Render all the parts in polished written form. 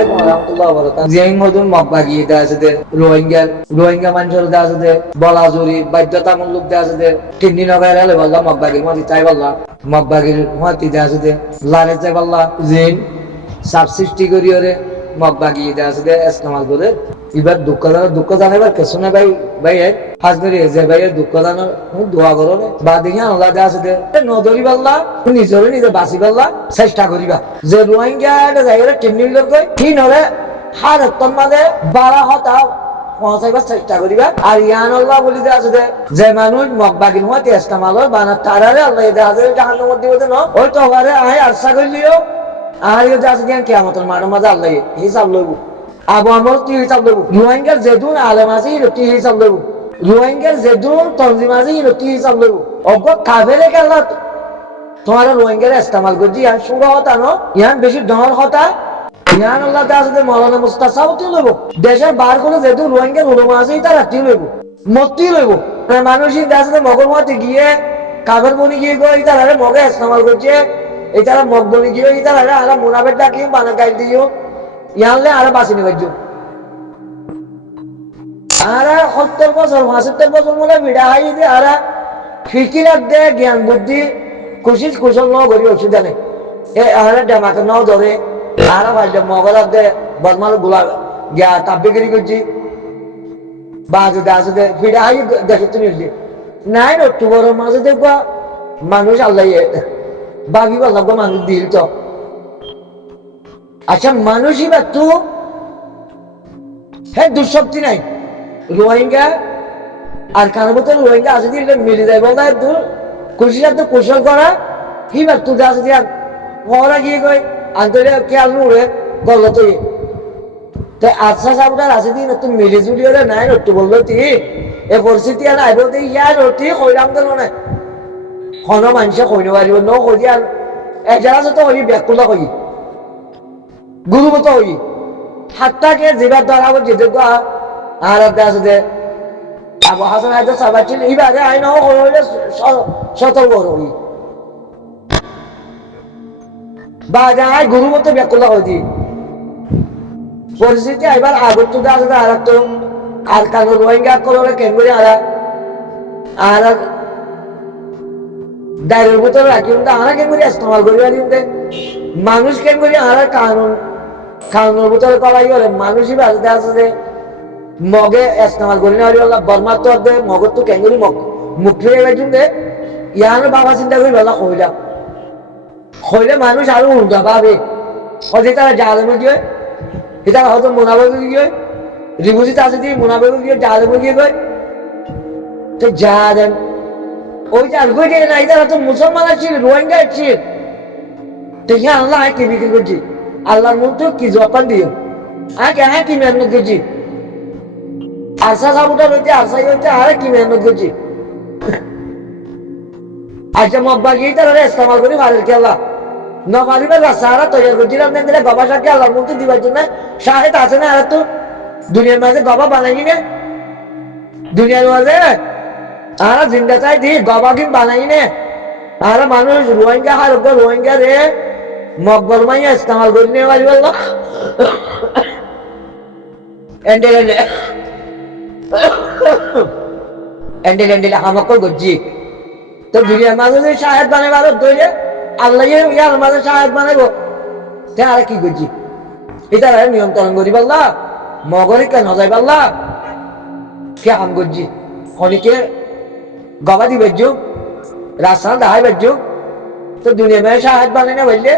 আলাইকুম রহমতুল্লাহ বরকাত জিয়াইন মধুন মগবাগি দে আছে দে রোহিঙ্গা মানুষের দে আছে দে বলাজুরি বাধ্যতামূলক দে আছে দে তিনদিন নগায় রেলে বললা মগবাগির মতি চাই বললা মগবাগির মতি দে আছে দে লারে চাই বললা জিন সাব সৃষ্টি করি ওরে মগবাগি দে আছে দে ইস্তেমাল করে এবার দুঃখ জানাবার কিছু না ভাই হাজ করি যে ভাই দুঃখ জানার দোয়া করো বা দেখি আল্লাহ দে আছে দে নদরি বললা নিজে বাঁচি বললা চেষ্টা করিবা যে রোহিঙ্গা জায়গায় তিনদিন লোক কি নরে হার উত্তম মাঝে 12 হতা পৌঁছাইবার চেষ্টা করিবা আর ইয়ান আল্লাহ বলি দে আছে যে মানুষ মগবাগির মধ্যে ইস্তেমাল বানা তারারে আল্লাহ দে আছে জাহান্নামের দিবতে ন ওই তো হারে আই আশা করিলিও আর ইও আছে জ্ঞান কিয়ামতের মাঝে আল্লাহ হিসাব লইব আবু আমর কি হিসাব লইব রোহিঙ্গার যেদুন আলেম আছে কি হিসাব লইব রোহিঙ্গার যেদুন তনজিম আছে কি হিসাব লইব অগ কাফেরে কেলা তোমার রোহিঙ্গার ইস্তেমাল করছি ইয়ান সুরা হতা ন ইয়ান বেশি ডর হতা ইয়ান আল্লাহ তা আছে মাওলানা মুস্তাসাউতি লইব দেশের বার করে যেহেতু রোহিঙ্গার উলমা আছে এটা রাখতে লইব মতি লইব মানুষই আছে মগর মতে গিয়ে কাফের বনি গিয়ে গো এটা আরে মগে ইস্তেমাল করছে এটা মগ বনি গিয়ে এটা আরে আলা মুনাফিক ডাকি বানা গাইল দিও ইয়ানলে আরে বাসি নিবাইছো আরে 70 বছর 75 বছর মনে বিড়া হাই দে আরে ফিকিরাত দে জ্ঞান বুদ্ধি কোশিশ কুশল ন করি ওষুধ আনে এ আরে ডামাকে ন ধরে আরে ভাই মগলাত দে বদমাল গুলা গিয়া তাবিগিরি করছি বাজে দাসে দে বিড়া হাই দেখে তুমি নাই অক্টোবরের মাঝে দেখবা মানুষ আল্লাহ বাকি বললাম মানুষ দিল তো আচ্ছা মানুষই বা তু হ্যাঁ দুঃশক্তি নাই রোহিঙ্গা আর কারোর মতো রোহিঙ্গা আছে দিয়ে মিলে যায় বলতে তুই খুশি তো কুশল করা কি বা তুই আছে দিয়ে মহরা গিয়ে গই আন্তরে কে আলু রে গল তুই তো আচ্ছা সাবধান আছে দিয়ে তুই মিলে জুলি ওরে নাই একটু বললো তুই এ পরিস্থিতি আর আইব তুই ইয়ার রটি কইরাম তো না হন মানুষে কইন পারিব ন কই আর এজারা তো কই ব্যাকুলা কই গুরুমত হই হাতটাকে জিবার দ্বারা যেতে আর আছে যে আবু হাসান আইতো সাবাচিল ইবারে আইন হইলে সতর্ক হই বা যায় গুরুমত ব্যাকুলা হই দি পরিস্থিতি এবার আগত আছে আর তো আর কারো রোহিঙ্গা করে কেন করে আর দায়ের ভিতরে রাখি আমরা কেন করে ইস্তেমাল করি মানুষ কেন করি আর কানুনের ভিতরে কলাই করে মানুষই বাজতে আছে যে মগে ইস্তেমাল করি না আল্লাহ বর্মার তো দে মগর তো কেন করি মুখ ফিরে গেছুন দে ইয়ার বাবা চিন্তা করি বেলা কইলে মানুষ আরো উল্টা পাবে হয়তো তারা জালেমে গিয়ে এটা হয়তো মোনাবেগে গিয়ে রিবুজিত আছে দিয়ে মোনাবেগে গিয়ে জালেমে গিয়ে গই তো জালেম ওই যে আর গই না এটা তো মুসলমান আছে রোহিঙ্গা আছে তো ইয়া আল্লাহ কি বিক্রি করছি আল্লাহর মতো কি জবান দিও আগে হ্যাঁ কি মেহনত করছি আশা সাবুটা রয়েছে আশাই হচ্ছে আরে কি মেহনত করছি আচ্ছা মব্বাগি তারা ইস্তেমাল করি মারের কি আল্লাহ নমারিবার রাস্তা তৈরি করছিলাম দিলে গবা সাথে আল্লাহর মতো দিবার জন্য শাহেদ আছে না আর তো দুনিয়ার মাঝে গবা বানাই না দুনিয়ার মাঝে আর জিন্দা চাই দি গবা কিন্তু বানাই না আর মানুষ রোহিঙ্গা হার রোহিঙ্গা রে মকবর মাইয়া ইস্তেমাল করে নিয়ে পারি বললো এন্ডেল হামকল গজ্জি তো দুনিয়ার মাঝে যদি শাহেদ বানাই ভারত ধরে আল্লাহ ইয়ার মাঝে শাহেদ বানাইব তে আর কি গজ্জি এটা নিয়ন্ত্রণ করি বললা মগরে কেন যাই বললা কে হাম গজ্জি অনেকে গবাদি বেজু রাস্তা দাহাই বেজু তো দুনিয়া মেয়ে শাহেদ বানাই না বললে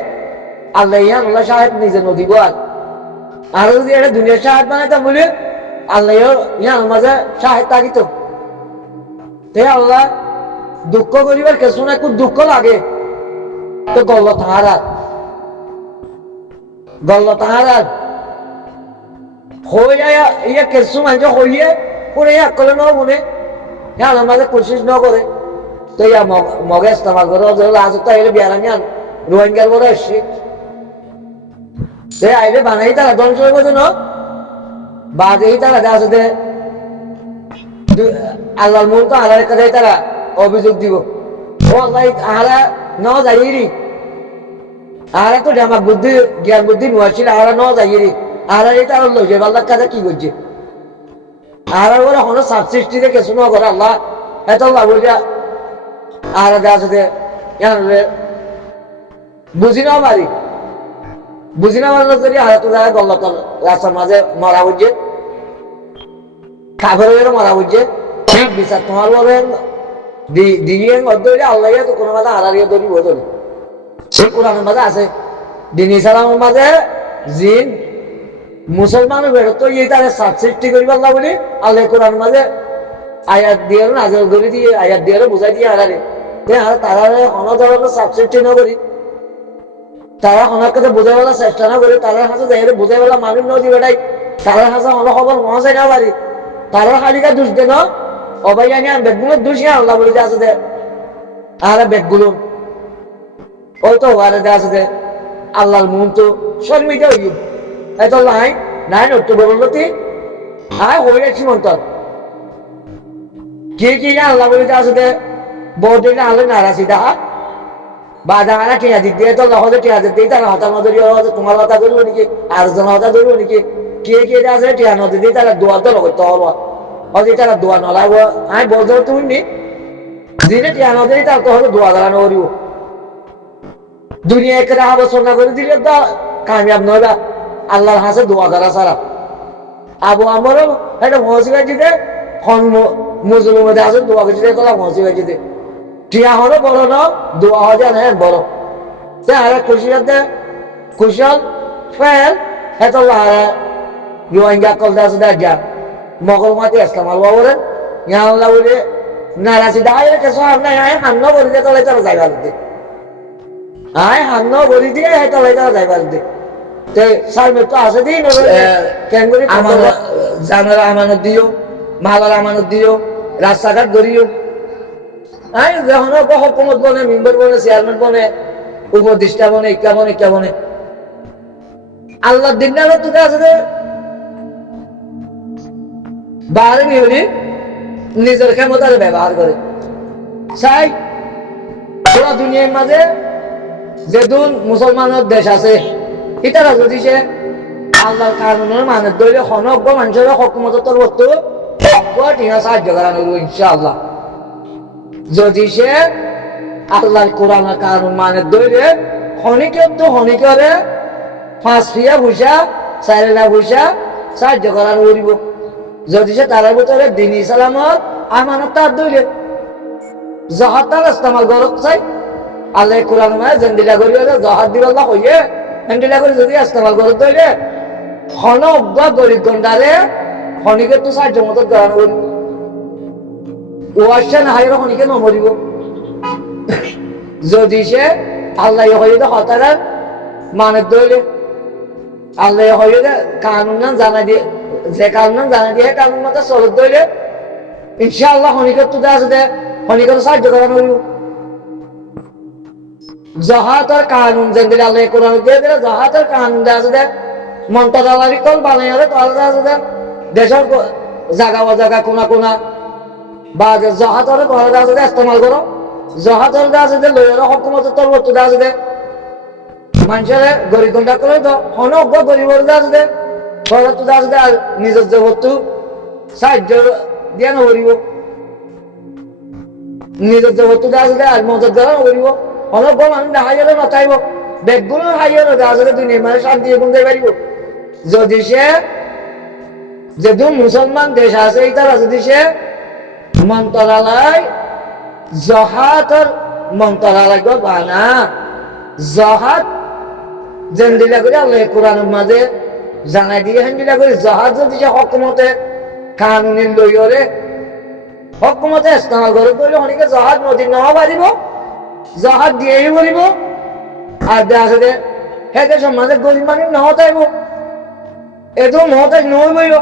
আল্লাহ ইয়ান আল্লাহ শাহেদ নিজে নদী গোয়াল আর যদি এটা দুনিয়ার শাহেদ বানাইতাম বলে আল্লাহ ইয়ান মাঝে শাহেদ থাকিত তে আল্লাহ দুঃখ করিবার কিছু না খুব দুঃখ লাগে তো গল্ল তাহারাত হয়ে যায় ইয়া কিছু মানুষ হইয়ে পরে এক করে ন মনে হ্যাঁ আমাদের কোশিশ ন করে তো ইয়া মগে ইস্তেমাল করে আজ তো এলে বিয়ারানি আন রোহিঙ্গার বড় এসছে সে আইলে বানাই তারা ধ্বংস হয়ে গেছে ন বাজেই তারা আছে আল্লাহর মন তো আল্লাহর কাছে তারা অভিযোগ দিব ও আল্লাহ আহারা ন যাইরি আহারা তো জামা বুদ্ধি জ্ঞান বুদ্ধি নোয়াছিল আহারা ন যাইরি আর এটা আর লইছে আল্লাহ কাছে কি করছে আর ওরা হলো সাত সৃষ্টিতে কিছু না করে আল্লাহ এত আল্লাহ বুঝা আর আছে বুঝি না পারি বুঝি না পারলে যদি আর তো জায়গায় গল্লা রাস্তার মাঝে মারা বুঝছে কাফের মারা বুঝছে বিচার তোমার বলে দিয়ে ধরে আল্লাহ তো কোনো মাঝে হারারিয়ে ধরি ও ধরি সেই কোরআনের মাঝে আছে দিন ইসলামের মাঝে জিন মুসলমান বেরোতো এই তারা সাত সৃষ্টি করি আল্লাহ বলি আল্লাহ কোরআন মাঝে আয়াত দিয়ে নাজল করে দিয়ে আয়াত দিয়ে বুঝাই দিয়ে হারারে তারা অন্য ধরনের সাত সৃষ্টি না করি তারা অনেক কথা বোঝাই বলার চেষ্টা না করি তারা হাতে যাই বোঝাই বলা মানুষ নদী বেটাই তারা হাতে অনেক খবর মহাজাই না পারি তারা হালিকা দোষ দেন অবাই জানি বেগগুলোর দোষ আল্লাহ বলি আছে দে আর বেগগুলো ওই তো ওয়ারে আছে দে আল্লাহর মন তো শর্মিটা হইব এত নাই নাই নট্টু বলতি আয় হয়ে গেছি মন্তর কি না আল্লাহ বলি আছে দে বহুত দিন আলো নারাজি দা বাজারা টিয়া দিক দিয়ে তো লহলে টিয়া দিতেই তারা হতা নদী তোমার হতা ধরবো নাকি আর জন হতা ধরবো নাকি কে আছে টিয়া নদী দিয়ে তারা দোয়া তো করতে হবো অজি তারা দোয়া নলাবো আমি বলতে তুমি নি দিনে টিয়া নদী তার তো হয়তো দোয়া দাঁড়ানো করিব দুনিয়া একে বছর না করে দিলে তো কামিয়াব নয় আল্লাহর হাসে দোয়া দ্বারা সারা আবু আমারও একটা মহসিবাজিতে মুসলিমদের আছে দোয়া করছিল তোলা মহসিবাজিতে টিয়া হলো বড় ন দোয়া হজা নেই বড় সে আর খুশিয়াতে কুশল ফেল এত রোহিঙ্গা কলতে আছে দেখা মগল মাতি আসলাম আল্লাহ বলেন ইয়া আল্লাহ বলে নারাজি দাঁড়িয়ে কেসো আপনার হান্ন করে দিয়ে তোলাই তারা যাইবার দিতে আয় হান্ন করে দিয়ে তোলাই তারা যাইবার দিতে সালমে তো আছে দিন জানার আমানত দিও মালার আমানত দিও রাস্তাঘাট গড়িও আই যখন হকুমত বনে মেম্বার বনে চেয়ারম্যান বনে উপদেষ্টা বনে ইকা বনে আল্লাহ দিন তো আছে বাহারে নিহলি নিজের ক্ষমতার ব্যবহার করে চাই পুরো দুনিয়ার মাঝে যেদুন মুসলমানের দেশ আছে ইতারা যদি সে আল্লাহর কানুনের মানে দৈরে হনজ্ঞ মানুষের হকুমতের বস্তু টিহা সাহায্য করানো ইনশাআল্লাহ যদি সে আল্লাহর কোরআনের কানুন মানে দৈরে হনিকরে 5 ফিয়া ভুষা 4 ভুষা সাহায্য করানো করিব যদি সে তার ভিতরে দিন ইসলামত আমানত তার দৈরে জাহাজ তার ইস্তেমাল গরক চাই আল্লাহ কোরআন মানে জেন্দিলা করি জাহাজ দিল আল্লাহ হইয়ে জেন্দিলা করে যদি ইস্তেমাল গরক দৈরে হন অজ্ঞ গরিব গন্ডারে হনিকে তো সাহায্য মতো করানো করিব ও আসছে না হাইর হনিকে নমরিব যদি সে আল্লাহ হইতে হতার মানে দৈরে আল্লাহ হইতে কানুন জানা দিয়ে যে কানুন জানা দিয়ে কানুন মতো চলত দৈরে ইনশাআল্লাহ হনিকে তো আছে দে হনিকে সাহায্য করানো করিব জাহাতের কানুন যেদিন আল্লাহ কোরআন দিয়ে দিলে জাহাতের কানুন দেওয়া আছে দে মন্ত্রণালয় কল বানাই হলে তাহলে আছে দে দেশের জায়গা কোনা বা জাহাতের ঘরে আছে দে ইস্তেমাল করো জাহাতের আছে যে লইয়ের হকুমতের তরবত আছে দে মানুষের গরিব গন্ডা করে তো অনজ্ঞ গরিবের আছে দে ঘরে তো আছে দে আর নিজের যে বস্তু সাহায্য দিয়ে নকরিব নিজের যে বস্তু আছে দে আর মদত দ্বারা নকরিব অনজ্ঞ মানুষ দেখা গেলে নচাইব বেগগুলো হাইয়ে আছে দে দুনিয়া মানে শান্তি এখন যাই পারিব যদি সে যেহেতু মুসলমান দেশ আছে তারা যদি সে মন্ত্রণালয় জাহাতের মন্ত্রণালয় বানা জাহাজ জেন্দিলা করে আল্লাহ কোরআনের মাঝে জানাই দিয়ে হেন্দিলা করে জাহাজ যদি সে হকুমতে কানুনের লইরে হকুমতে ইস্তেমাল করে করলে অনেকে জাহাজ নদীর নেওয়া পারিব জাহাজ দিয়েই বলিব আর দেখা আছে হেঁটে সমাজের গরিব মানুষ নেওয়া চাইব এত মহতাজ নয় বইব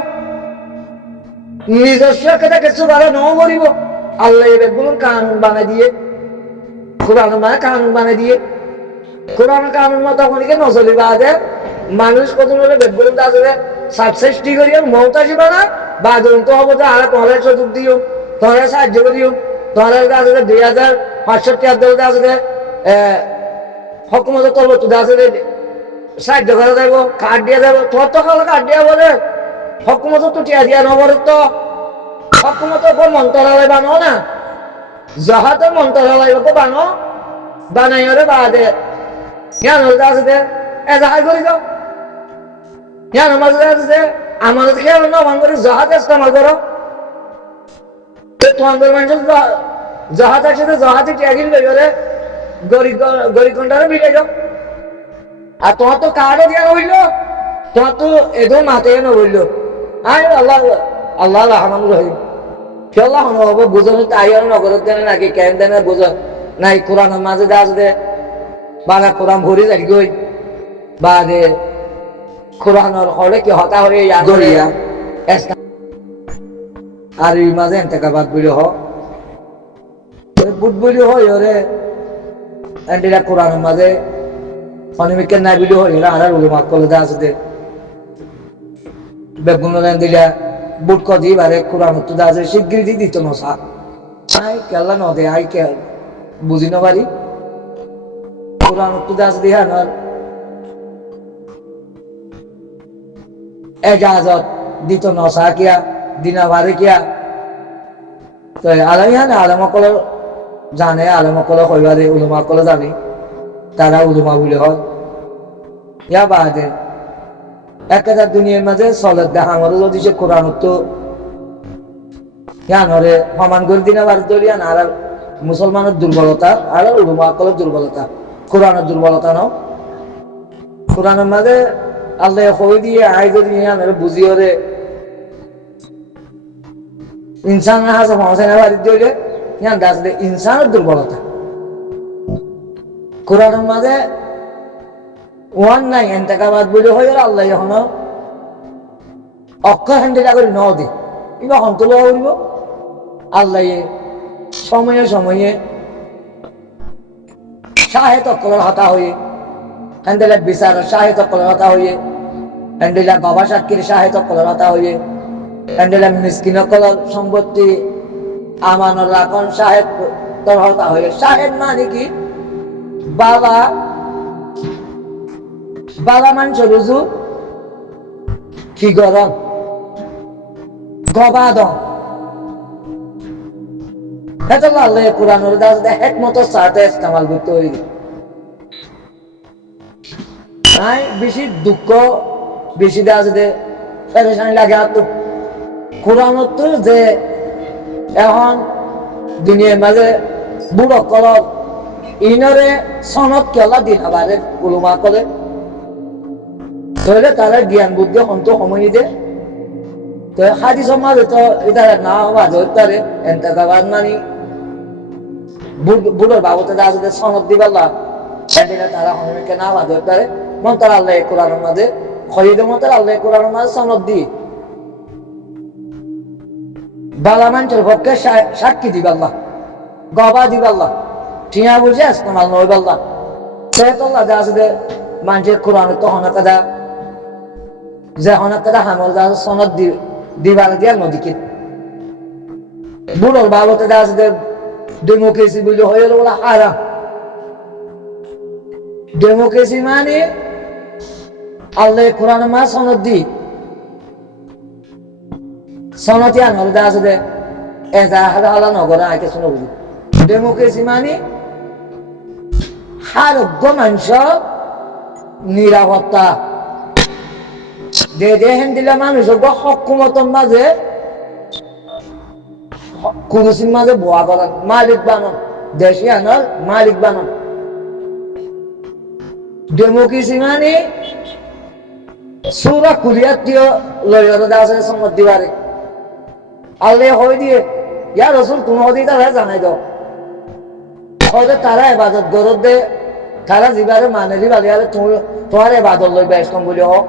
নিজস্ব কথা কিছু ভালো নও করিব আল্লাহ এগুলো কানুন বানাই দিয়ে কোরআন মানে কানুন বানাই দিয়ে কোরআন কানুন মতো অনেকে নচলি বাদে মানুষ কত হলে বেগুলো আসবে সাকসেসটি করিও মহতাজি বানা বা দন্ত হবো তো আর তোমার সুযোগ দিও তোমার সাহায্য করিও তোমার আসবে 2565 আসবে হকুমতের তলব আসবে সাহায্য করা যাইব, কার্ড দিয়া যাবো, তোর তো খালো কার্ড দিয়া বলে হকুমত তো টিয়া দিয়া নবরে তো হকুমত মন্ত্রণালয় বানো না, যাহাতে মন্ত্রণালয় বানো বানাই ওরে বাদে জ্ঞান হলে আছে দে এজাহার করি দাও জ্ঞান মাঝে আছে আমাদের খেয়াল না মান করি যাহাতে ইস্তেমাল করো তোমাদের মানুষ যাহাতে একসাথে যাহাতে টিয়া কিনবে ওরে গরিব ঘন্টারে বিলে যাও। আর তোমার তো কার্ডও দিয়া হইল, তোমার তো এদো মাতে না হইল। আয় আল্লাহ আল্লাহ রহমান রহিম আল্লাহ হবো বুঝানো তাই আর নগরের দেনে নাকি কেন দেনে বুঝান নাই কোরআনের মাঝে দে আসবে বানা কোরআন ভরি যাই গই বা দে কোরআনের হলে কি হতা হয়ে গড়িয়া আর এই মাঝে এনতেকা বাদ বলি বুট বলি হয় ওরে এন্ডিরা কোরআনের মাঝে অনিমিকে না বিলি হয় এরা আর উলুমা কলে দে আসবে বেগুন দিলা বুট কদি বারে কোরআন তো দাজে স্বীকৃতি দিত না সা আই কেলা ন দে আই কে বুঝি না পারি কোরআন তো দাজ দিয়া না এজাজত দিত না সা কিয়া দিনা বারে কিয়া তো আলাইয়া না আলমা কল জানে আলমা কল কইবারে উলুমা কল জানি তারা উলুমা বলে হয় ইয়া বাদে একটা দুনিয়ার মাঝে চলে দেখা আমারও যদি সে কোরআন তো হরে সমান করে দিন আবার দলিয়া না আর মুসলমানের দুর্বলতা আর উলুমাকলের দুর্বলতা কোরআনের দুর্বলতা ন কোরআনের মাঝে আল্লাহ কই দিয়ে আই যদি বুঝি ওরে ইনসান হাসে মহাসেনা বাড়ি দিলে ইয়ান আসলে ইনসানের দুর্বলতা কোরআনের মাঝে ওয়ান নাই এন্তেকাবাদ বলে হয়ে গেল আল্লাহ এখন অক্ষর হ্যান্ডেলা করে ন দি এবার হন্তল হইব আল্লাহ সময়ে সময়ে শাহেদ অকলের হতা হয়ে হ্যান্ডেলা বিচার শাহেদ অকলের হতা হয়ে হ্যান্ডেলা বাবা সাক্ষীর শাহেদ অকলের হতা হয়ে হ্যান্ডেলা মিসকিন অকলের সম্পত্তি আমানত রাখন শাহেদ তোর হতা হয়ে শাহেদ মানে কি বাবা বাবা মানুষ রুজু কি গরম গবাদ আল্লাহ কোরআনের দাস এক মতো সাথে ইস্তেমাল করতে হইল বেশি দুঃখ বেশি দাস দে পেরেশানি লাগে আর তো কোরআন তো যে এখন দুনিয়ার মাঝে বুড়ো কলক ইনরে সনদ কেলা দিন আবার উলুমা করে তাহলে তারা জ্ঞান বুদ্ধি অন্ত সময় দে তো হাদি সমাজ তো এটা না হওয়া ধরতারে এন্তেকাবাদ মানি বুড়োর বাবুতে আসলে সনদ দিবাল্লা সেদিনে তারা সময়কে না হওয়া ধরতারে মন তারা আল্লাহ কোরআনের মাঝে খরিদের মতো আল্লাহ কোরআনের মাঝে সনদ দি বালা মানুষের পক্ষে সাক্ষী দিবাল্লা গবা দিবাল্লা টিয়া বুঝে ইস্তেমাল নইবাল্লা সে তো আল্লাহ আসলে মানুষের কোরআনের তো হনা কাদা যে অনেক কথা হামল যা সনদ দিবার দিয়া নদীকে বুড়োর বাবতে আছে ডেমোক্রেসি বলে হয়ে গেল বলে হারাম ডেমোক্রেসি মানে আল্লাহ কোরআন মা সনদ দি সনদ ইয়ান হলে আছে দে এজা হারা হালা নগর আগে শুনে বুঝি ডেমোক্রেসি মানে হারোগ্য মানুষ নিরাপত্তা দেখেন দিলে মানুষ হকুমতর মাঝে কুরুসির মাঝে বোয়া করান মালিক বানান দেশি আনার মালিক বানান ডেমোক্রেসি মানে সুরা কুরিয়াতীয় লয়রে আছে সম্মত দিবারে আল্লাহ হয়ে দিয়ে ইয়া রসুল তুমি হদি তারা জানাই দাও হয়তো তারা এবাদত গরত দে তারা যিবারে মানে দিবারে আরে তুমি তোমার এবাদত লইবে এসম বলি হোক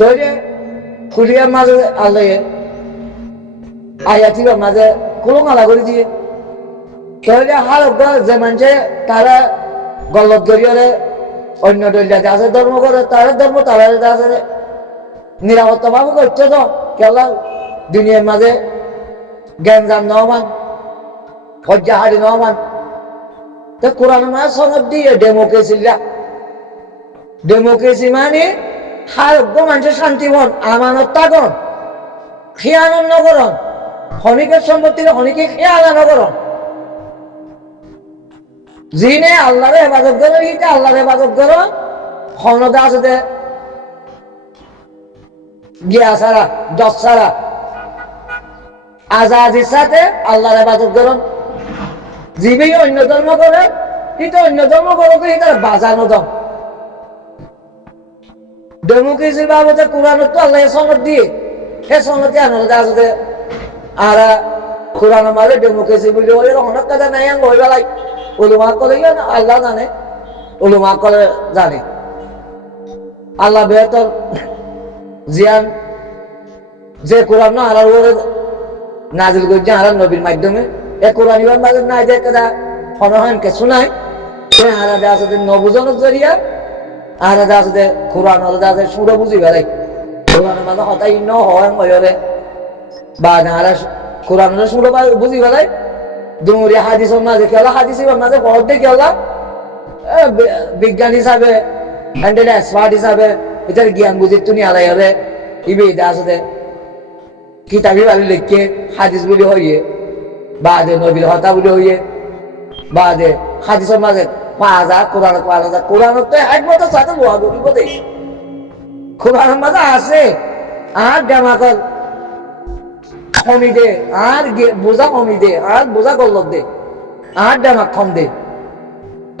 তৈরি কুলিয়ার মাঝে আল্লাহ আয়াতির মাঝে কোনো মালা করে দিয়ে তৈরি হার যে মানুষে তারা গল্লত গরিয়রে অন্য দলিয়াতে আছে ধর্ম করে তার ধর্ম তারা আছে নিরাপত্তা ভাবে করছে তো কেলা দুনিয়ার মাঝে গ্যাঞ্জাম নহমান হজ্জাহারি নহমান তো কোরআন মাঝে সনদ দিয়ে ডেমোক্রেসিরা ডেমোক্রেসি মানে সার্ব মানুষের শান্তিবন আমানত তাগন খেয়াল নগরণ ক্ষণিকের সম্পত্তির ক্ষণিকে খেয়াল নগরণ যিনি আল্লাহরে হেফাজত করে ইটা আল্লাহর হেফাজত করো ক্ষমতা আছে দে গিয়া ছাড়া দশ ছাড়া আজাদির সাথে আল্লাহর হেফাজত করো জীবী অন্য ধর্ম করে কিন্তু অন্য ধর্ম করো কিন্তু বাজানো দম ডেমোক্রেসির বাবদে কোরআন তো আল্লাহ সনদ দিয়ে সে সনদে আনন্দ আছে আর কোরআন মালে ডেমোক্রেসি বলে হলে অনেক কথা নাই হয়ে বেলাই উলুমা করে আল্লাহ জানে উলুমা করে জানে আল্লাহ বেহতর জিয়ান যে কোরআন না আল্লাহর উপরে নাজিল করছে আল্লাহর নবীর মাধ্যমে এ কোরআন ইমান মাঝে না যে কথা হনহনকে শোনায় সে আলাদা আছে নবুজনের জরিয়া আলাদা আছে কোরআন আলাদা আছে সুরা বুঝি বেড়াই কোরআনের মাঝে হতাই ন হয় হয়ে বা না কোরআনের সুরা বুঝি বেড়াই দুমুরি হাদিসের মাঝে খেলা হাদিসের মাঝে বড় দেখে খেলা বিজ্ঞান হিসাবে হ্যান্ডেল এক্সপার্ট হিসাবে এটার জ্ঞান বুঝি তুমি আলাই হবে ইবে এটা আছে কিতাবি বাড়ি লিখে হাদিস বলি হইয়ে বা দে নবীর হতা বলি হইয়ে বা দে হাদিসের মাঝে ৫,০০০ কোরআন তো একমাত্র সাথে লোহা করি বোধে কোরআনের মাঝে আছে আর জামাতর কমি দে আর বোঝা কমি দে আর বোঝা গল্লত দে আর জামাত কম দে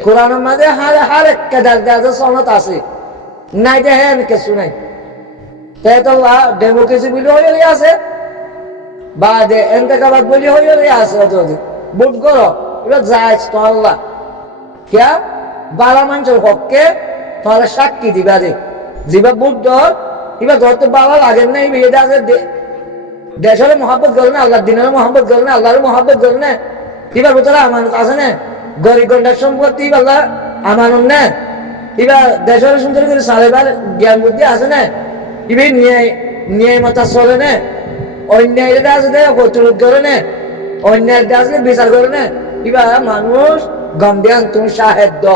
কোরআনের মাঝে হার এক কেদার দেওয়া সনদ আছে নাই দে হ্যাঁ কিছু নাই তাই তো ডেমোক্রেসি বলি হয়ে আছে বা দে এন্তেকাবাদ বলি হয়ে আছে ভোট করো এবার যায় তো আল্লাহ क्या बाला মানুষের পক্ষে তাহলে সাক্ষী দিবা দে জিবা বুদ্ধ এবার ধর তো বাবা লাগেন না এটা আছে দেশের মহাব্বত করে না আল্লাহর দিনের মহাব্বত করে না আল্লাহর মহাব্বত করে না এবার ভিতরে আমানত আছে না গরিব গন্ডার সম্পত্তি আল্লাহ আমানত না এবার দেশের সুন্দর করে সালেবার জ্ঞান বুদ্ধি আছে না এবার ন্যায় মতা চলে না অন্যায়টা আছে দে প্রতিরোধ করে না অন্যায়টা আছে বিচার করে না এবার মানুষ গম্বিয়ান তুমি শাহেদ দ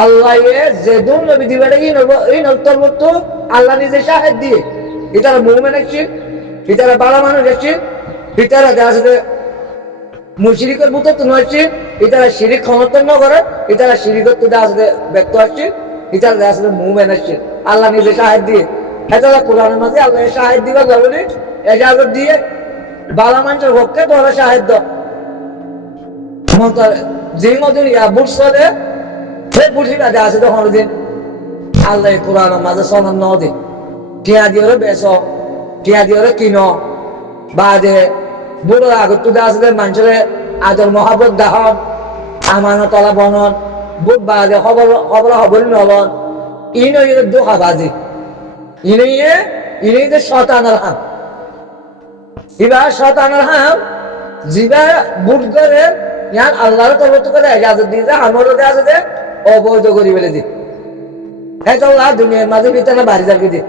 আল্লাহ যে দুন নবী দিবে এই নর্তর্বত আল্লাহ নিজে শাহেদ দিয়ে এটারা মুমিন আছে এটারা ভালো মানুষ আছে এটারা আছে মুশরিকের মতো তো নয় এটারা শিরিক ক্ষমতা ন করে এটারা শিরিকত তো আছে ব্যক্ত আছে এটারা আছে মুমিন আছে আল্লাহ নিজে শাহেদ দিয়ে এটারা কোরআনের মাঝে আল্লাহ শাহেদ দিবা যাবে এজাজত দিয়ে ভালো মানুষের পক্ষে তোরা শাহেদ দ যে মতন বুট চলে সে বুঝি কাজে আছে তখন দিন আল্লাহ কোরআন মাঝে সনদ ন দিন টিয়া দিয়ে বেচ টিয়া দিয়ে কিন বা যে বুড়ো আগত আছে মানুষের আদর মহাবত দাহন আমানত তলা বনন বুট বা যে খবর হবল নলন ইন দুখা বাজি ইনে শতানের হাম এবার শতানের হাম জিবা বুট করে ইয়ার আল্লাহর তরফ থেকে ইজাজত দিতে আমারও আছে অবৈধ করি বলে দি এই তো দুনিয়ার মাঝে ভিতরে বাড়ি যাবে দি